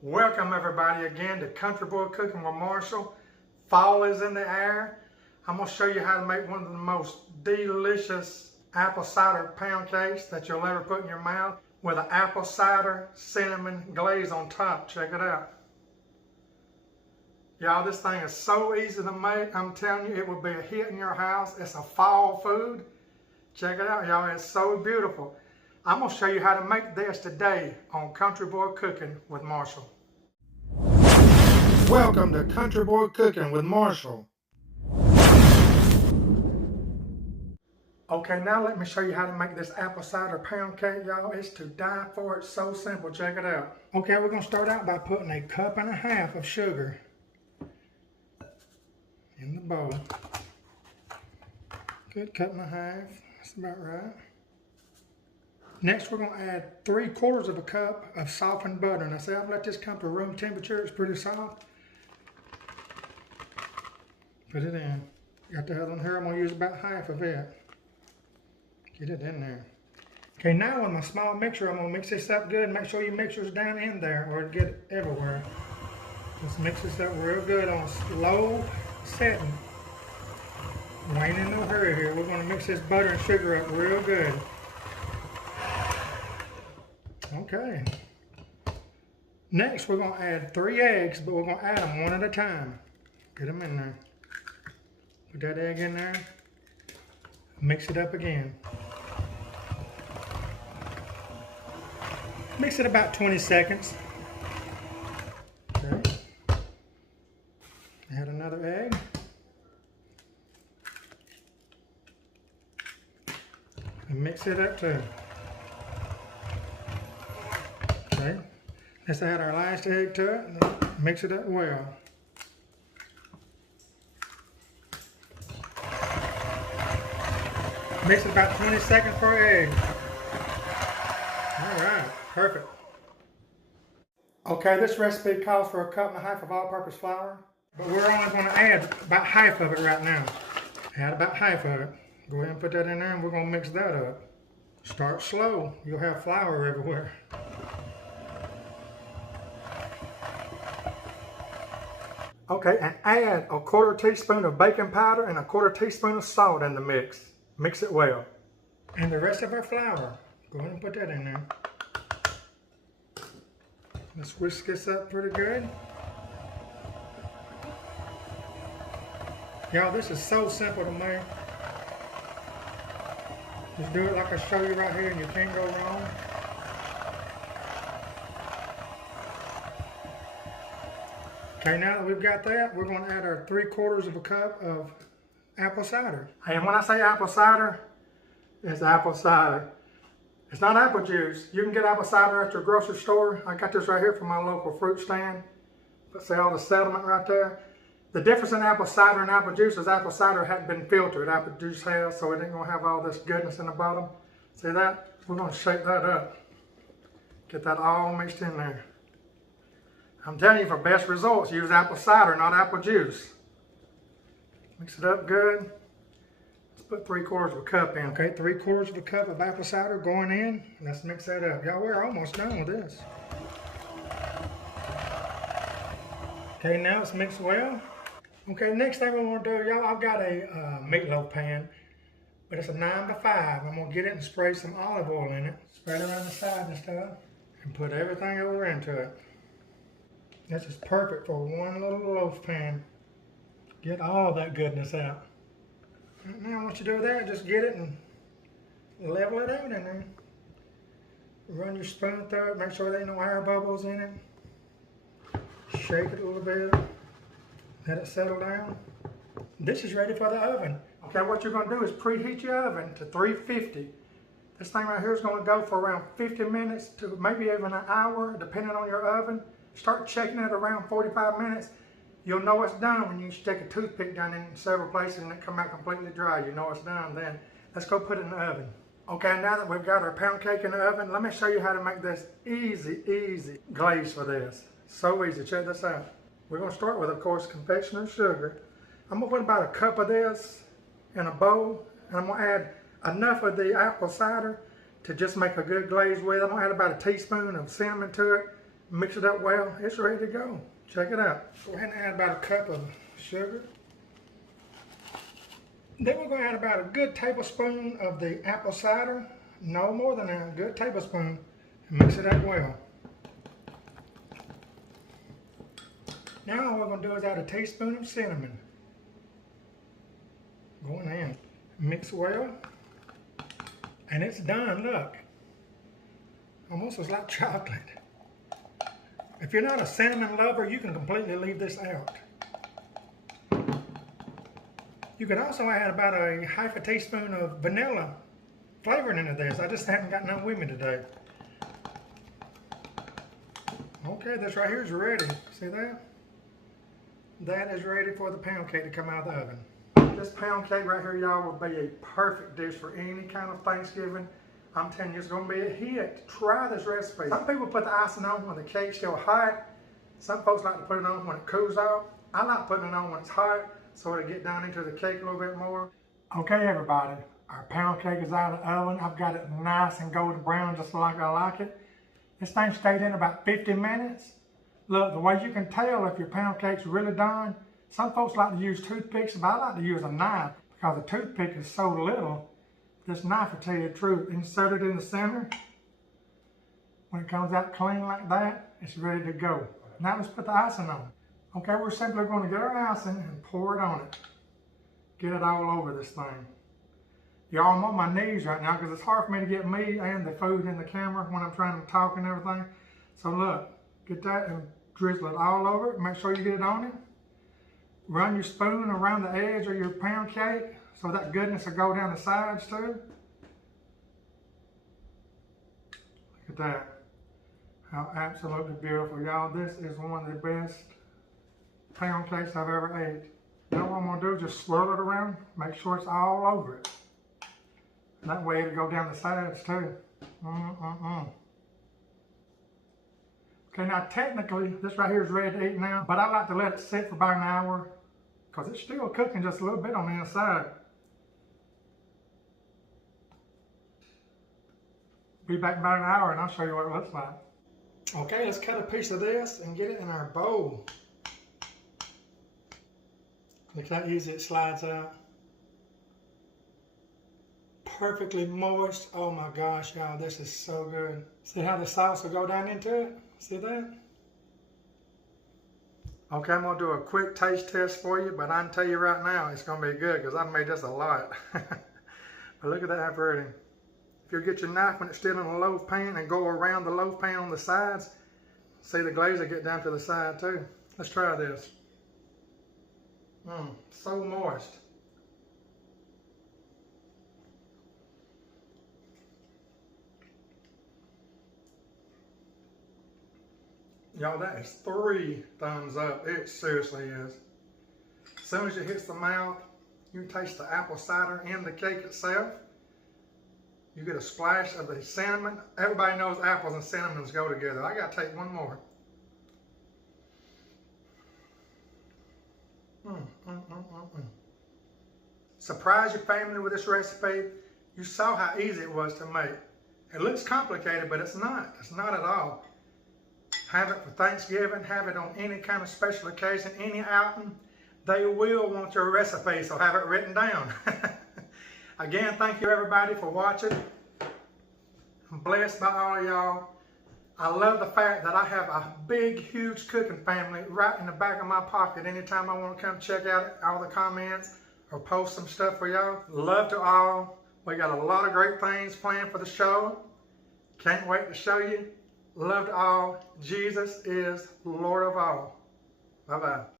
Welcome everybody again to Country Boy Cooking with Marshall. Fall is in the air. I'm going to show you how to make one of the most delicious apple cider pound cakes that you'll ever put in your mouth with an apple cider cinnamon glaze on top. Check it out. Y'all, this thing is so easy to make. I'm telling you, it will be a hit in your house. It's a fall food. Check it out, y'all. It's so beautiful. I'm going to show you how to make this today on Country Boy Cooking with Marshall. Welcome to Country Boy Cooking with Marshall. Okay, now let me show you how to make this apple cider pound cake, y'all. It's to die for. It's so simple. Check it out. Okay, we're going to start out by putting 1.5 cups of sugar in the bowl. Good, 1.5 cups. That's about right. Next, we're going to add 3/4 cup of softened butter. And I say I've let this come to room temperature. It's pretty soft. Put it in. Got the other one here. I'm going to use about half of it. Get it in there. Okay, now with my small mixer, I'm going to mix this up good. Make sure your mixer's down in there or it'll get everywhere. Just mix this up real good on slow setting. We ain't in no hurry here. We're going to mix this butter and sugar up real good. Okay. Next, we're going to add 3 eggs, but we're going to add them one at a time. Get them in there. Put that egg in there. Mix it up again. Mix it about 20 seconds. Okay. Add another egg. And mix it up too. Okay, let's add our last egg to it and mix it up well. Mix it about 20 seconds per egg. All right, perfect. Okay, this recipe calls for 1.5 cups of all-purpose flour, but we're only going to add about half of it right now. Add about half of it. Go ahead and put that in there and we're going to mix that up. Start slow. You'll have flour everywhere. Okay, and add 1/4 teaspoon of baking powder and 1/4 teaspoon of salt in the mix. Mix it well. And the rest of our flour, go ahead and put that in there. Let's whisk this up pretty good. Y'all, this is so simple to make. Just do it like I show you right here and you can't go wrong. Okay, now that we've got that, we're going to add our 3/4 cup of apple cider. And when I say apple cider, it's apple cider. It's not apple juice. You can get apple cider at your grocery store. I got this right here from my local fruit stand. See all the settlement right there? The difference in apple cider and apple juice is apple cider hadn't been filtered. Apple juice has, so it ain't going to have all this goodness in the bottom. See that? We're going to shake that up. Get that all mixed in there. I'm telling you, for best results, use apple cider, not apple juice. Mix it up good. Let's put 3/4 cup in. Okay, 3/4 cup of apple cider going in. Let's mix that up. Y'all, we're almost done with this. Okay, now it's mixed well. Okay, next thing we want to do, y'all, I've got a meatloaf pan, but it's a 9x5. I'm going to get it and spray some olive oil in it. Spread it around the side and stuff, and put everything over into it. This is perfect for one little loaf pan. Get all that goodness out. Now once you do that, just get it and level it out in there. Run your spoon through it, make sure there ain't no air bubbles in it. Shake it a little bit. Let it settle down. This is ready for the oven. Okay, what you're going to do is preheat your oven to 350. This thing right here is going to go for around 50 minutes to maybe even an hour, depending on your oven. Start checking it around 45 minutes. You'll know it's done when you stick a toothpick down in several places and it come out completely dry. You know it's done then. Let's go put it in the oven. Okay, now that we've got our pound cake in the oven, let me show you how to make this easy glaze for this. So easy, check this out. We're going to start with, of course, confectioner's sugar. I'm going to put about 1 cup of this in a bowl, and I'm going to add enough of the apple cider to just make a good glaze with. I'm going to add about 1 teaspoon of cinnamon to it, Mix it up well, it's ready to go. Check it out. Go ahead and add about a cup of sugar. Then we're going to add about a good tablespoon of the apple cider. No more than a good tablespoon. And mix it up well. Now all we're going to do is add a teaspoon of cinnamon. Going in. Mix well. And it's done, look. Almost looks like chocolate. If you're not a cinnamon lover, you can completely leave this out. You could also add about a half a teaspoon of vanilla flavoring into this. I just haven't got none with me today. Okay, this right here is ready. See that? That is ready for the pound cake to come out of the oven. This pound cake right here, y'all, will be a perfect dish for any kind of Thanksgiving. I'm telling you, it's going to be a hit. Try this recipe. Some people put the icing on when the cake's still hot. Some folks like to put it on when it cools off. I like putting it on when it's hot, so it'll get down into the cake a little bit more. Okay, everybody, our pound cake is out of the oven. I've got it nice and golden brown, just like I like it. This thing stayed in about 50 minutes. Look, the way you can tell if your pound cake's really done, some folks like to use toothpicks, but I like to use a knife because the toothpick is so little. This knife will tell you the truth. Insert it in the center. When it comes out clean like that, it's ready to go. Now let's put the icing on. Okay, we're simply going to get our icing and pour it on it. Get it all over this thing. Y'all, I'm on my knees right now because it's hard for me to get me and the food in the camera when I'm trying to talk and everything. So look, get that and drizzle it all over it. Make sure you get it on it. Run your spoon around the edge of your pound cake so that goodness will go down the sides too. Look at that. How absolutely beautiful. Y'all, this is one of the best pound cakes I've ever ate. Now what I'm going to do is just swirl it around, make sure it's all over it. That way it'll go down the sides too. Okay, now technically this right here is ready to eat now, but I like to let it sit for about an hour because it's still cooking just a little bit on the inside. Be back in about an hour and I'll show you what it looks like. Okay, let's cut a piece of this and get it in our bowl. Look how easy it slides out. Perfectly moist. Oh my gosh, y'all, this is so good. See how the sauce will go down into it? See that? Okay, I'm gonna do a quick taste test for you, but I can tell you right now, it's gonna be good because I've made this a lot. But look at that, how pretty. If you get your knife when it's still in a loaf pan and go around the loaf pan on the sides, see the glaze will get down to the side too. Let's try this. So moist. Y'all, that is 3 thumbs up. It seriously is. As soon as it hits the mouth, you can taste the apple cider in the cake itself. You get a splash of the cinnamon. Everybody knows apples and cinnamons go together. I gotta take one more. Surprise your family with this recipe. You saw how easy it was to make. It looks complicated, but it's not. It's not at all. Have it for Thanksgiving, have it on any kind of special occasion, any outing. They will want your recipe, so have it written down. Again, thank you everybody for watching. I'm blessed by all of y'all. I love the fact that I have a big, huge cooking family right in the back of my pocket anytime I want to come check out all the comments or post some stuff for y'all. Love to all. We got a lot of great things planned for the show. Can't wait to show you. Love to all. Jesus is Lord of all. Bye-bye.